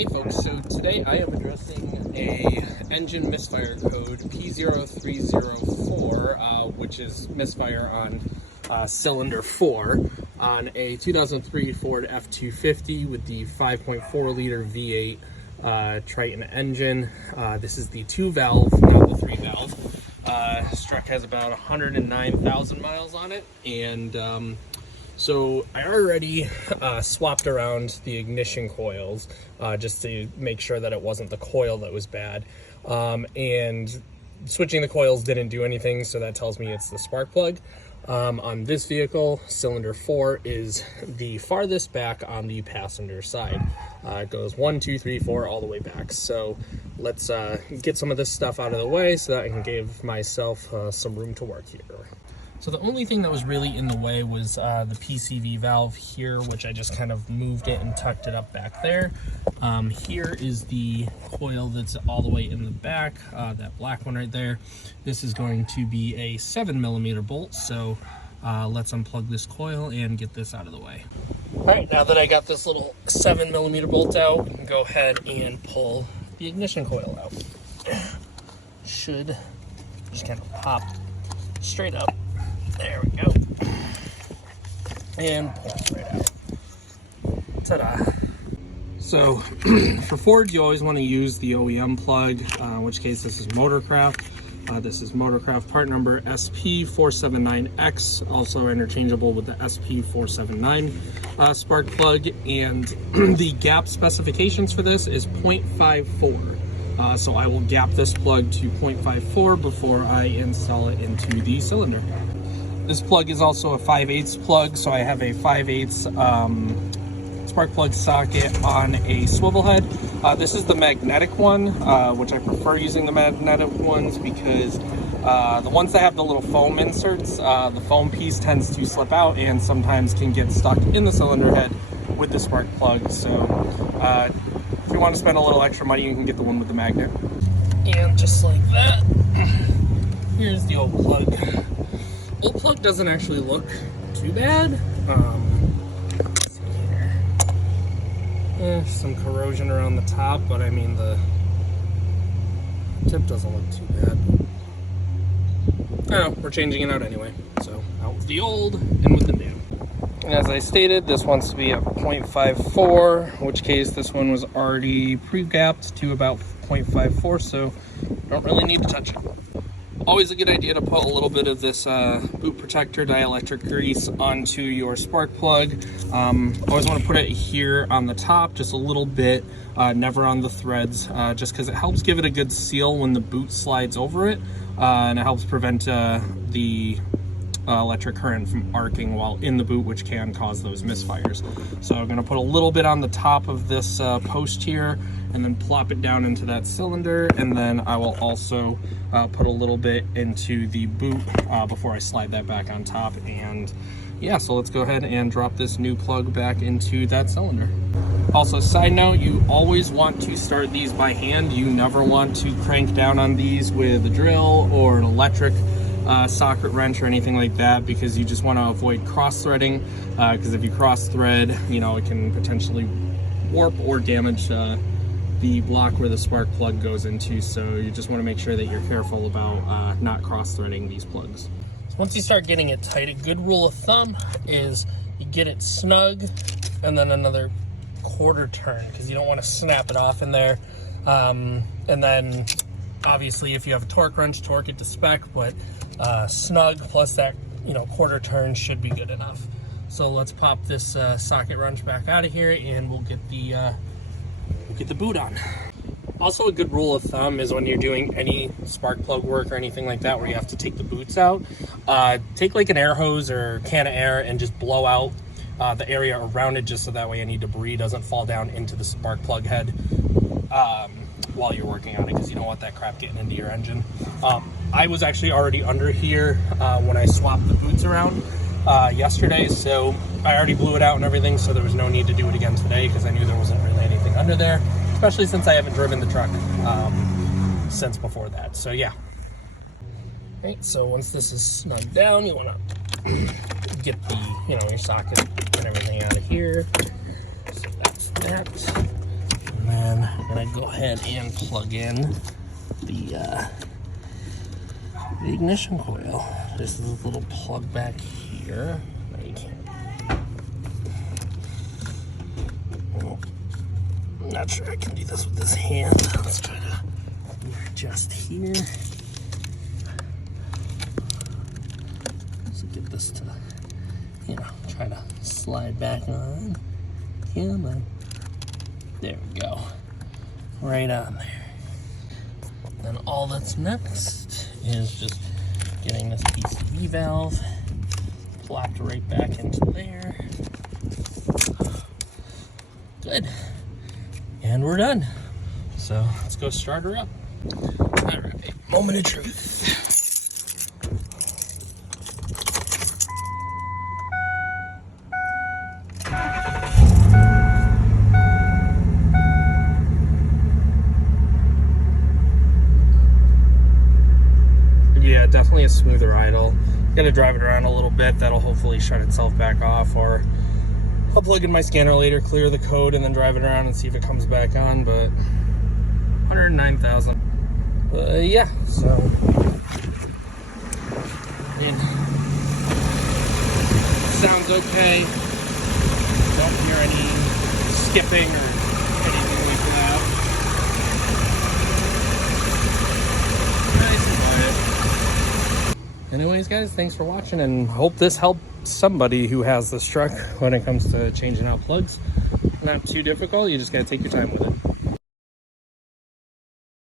Hey folks, so today I am addressing a engine misfire code P0304, which is misfire on cylinder 4 on a 2003 Ford F-250 with the 5.4 liter V8 Triton engine. This is the 2-valve, not the 3-valve. This truck has about 109,000 miles on it, and so I already swapped around the ignition coils just to make sure that it wasn't the coil that was bad. And switching the coils didn't do anything, so that tells me it's the spark plug. On this vehicle, cylinder 4 is the farthest back on the passenger side. It goes 1, 2, 3, 4 all the way back. So let's get some of this stuff out of the way so that I can give myself some room to work here. So the only thing that was really in the way was the PCV valve here, which I just kind of moved it and tucked it up back there. Here is the coil that's all the way in the back, that black one right there. This is going to be a 7mm bolt, so let's unplug this coil and get this out of the way. All right, now that I got this little 7mm bolt out, we can go ahead and pull the ignition coil out. Should just kind of pop straight up. There we go. And pull it right out. Ta-da. So for Ford, you always want to use the OEM plug, in which case this is Motorcraft. This is Motorcraft part number SP479X, also interchangeable with the SP479 spark plug. And the gap specifications for this is 0.54. So I will gap this plug to 0.54 before I install it into the cylinder. This plug is also a 5/8 plug, so I have a 5/8 spark plug socket on a swivel head. This is the magnetic one, which I prefer using the magnetic ones because the ones that have the little foam inserts, the foam piece tends to slip out and sometimes can get stuck in the cylinder head with the spark plug. So if you want to spend a little extra money, you can get the one with the magnet. And just like that, here's the old plug. Old plug doesn't actually look too bad. Let's see here. Some corrosion around the top, but I mean the tip doesn't look too bad. Oh, we're changing it out anyway. So out with the old and with the new. And as I stated, this wants to be at 0.54, in which case this one was already pre-gapped to about 0.54, so don't really need to touch it. Always a good idea to put a little bit of this boot protector dielectric grease onto your spark plug. Always want to put it here on the top, just a little bit, never on the threads, just because it helps give it a good seal when the boot slides over it, and it helps prevent the electric current from arcing while in the boot, which can cause those misfires. So I'm going to put a little bit on the top of this post here and then plop it down into that cylinder, and then I will also put a little bit into the boot before I slide that back on top. And yeah, so let's go ahead and drop this new plug back into that cylinder. Also, side note, you always want to start these by hand. You never want to crank down on these with a drill or an electric socket wrench or anything like that, because you just want to avoid cross threading, because if you cross thread, you know, it can potentially warp or damage the block where the spark plug goes into. So you just want to make sure that you're careful about not cross threading these plugs. So once you start getting it tight, a good rule of thumb is you get it snug and then another quarter turn, because you don't want to snap it off in there. And then obviously if you have a torque wrench, torque it to spec, but snug plus that, you know, quarter turn should be good enough. So let's pop this socket wrench back out of here, and we'll get the boot on. Also, a good rule of thumb is when you're doing any spark plug work or anything like that where you have to take the boots out, take like an air hose or can of air and just blow out the area around it, just so that way any debris doesn't fall down into the spark plug head while you're working on it, because you don't want that crap getting into your engine. I was actually already under here when I swapped the boots around yesterday, so I already blew it out and everything, so there was no need to do it again today, because I knew there wasn't really anything under there, especially since I haven't driven the truck since before that. So yeah. Right, so once this is snugged down, you want to get the, you know, your socket and everything out of here. So that's that. And then go ahead and plug in the ignition coil. This is a little plug back here. No, you can't. I'm not sure I can do this with this hand. Let's try to adjust here. So get this to, try to slide back on. Come on. There we go. Right on there. Then all that's next is just getting this PCV valve plopped right back into there. Good. And we're done. So let's go start her up. All right, moment of truth. Yeah, definitely a smoother idle. Gotta drive it around a little bit. That'll hopefully shut itself back off, or I'll plug in my scanner later, clear the code, and then drive it around and see if it comes back on. But 109,000. Yeah, so sounds okay. Don't hear any skipping or anything like that. Nice and quiet. Anyways, guys, thanks for watching, and hope this helped somebody who has this truck when it comes to changing out plugs. Not too difficult, you just gotta take your time with it.